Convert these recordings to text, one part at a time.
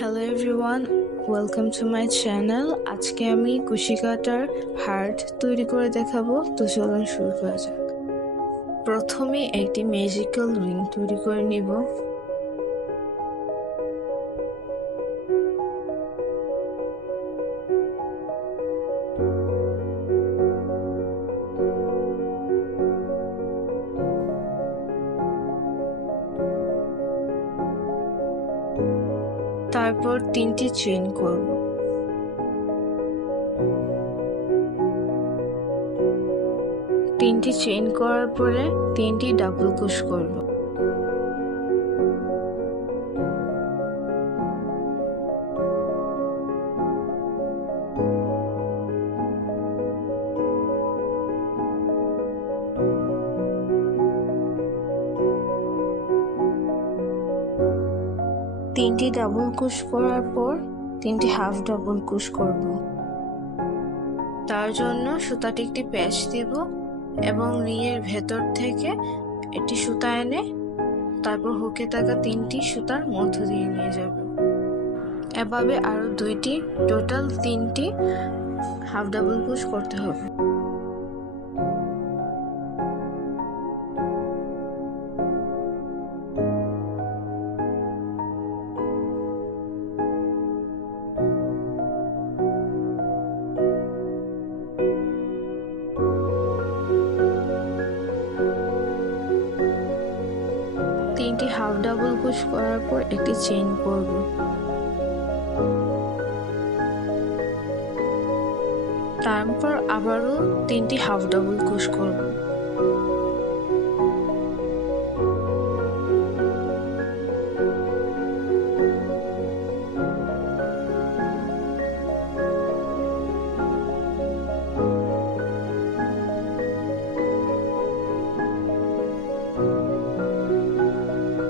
Hello everyone, welcome to my channel. আজকে আমি কুশি কাটার হার্ট তৈরি করে দেখাবো। তো চলুন শুরু করা যাক। প্রথমে একটি ম্যাজিক্যাল রিং তৈরি করে নিব। তারপর 3টি চেইন করব। তিনটি চেইন করার পরে 3টি ডাবল ক্রোশ করব। তিনটি ডাবল ক্রোশ করার পর 3টি হাফ ডাবল ক্রোশ করব। তার জন্য সুতাটি একটি প্যাচ দিব এবং রিংয়ের ভেতর থেকে একটি সুতা এনে তারপর হুকে থাকা 3টি সুতার মধ্য দিয়ে নিয়ে যাব। এভাবে আরো 2টি, টোটাল 3টি হাফ ডাবল ক্রোশ করতে হবে। তিনটি হাফ ডাবল ক্রোশ করার পর একটি চেইন করব। তারপর আবারও 3টি হাফ ডাবল ক্রোশ করব।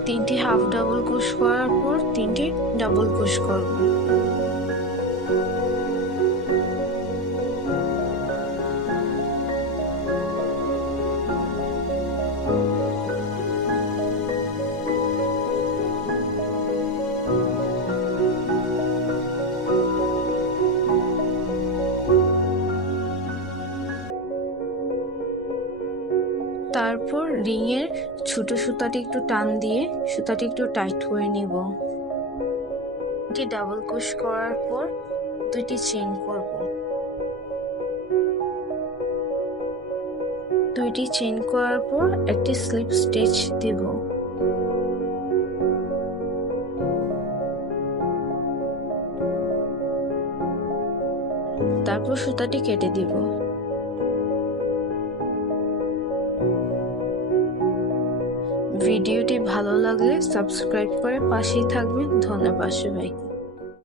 তিনটি হাফ ডাবল ক্রোশ করার পর 3টি ডাবল ক্রোশ করব। তারপর রিংয়ের ছোট সুতাটি একটু টান দিয়ে সুতাটি একটু টাইট করে নিব। এটি ডাবল ক্রোশ করার পর 2টি চেইন করব। 2টি চেইন করার পর একটি স্লিপ স্টিচ দিব। তারপর সুতাটি কেটে দিব। ভিডিওটি ভালো লাগলে সাবস্ক্রাইব করে পাশেই থাকবেন। ধন্যবাদ সবাই।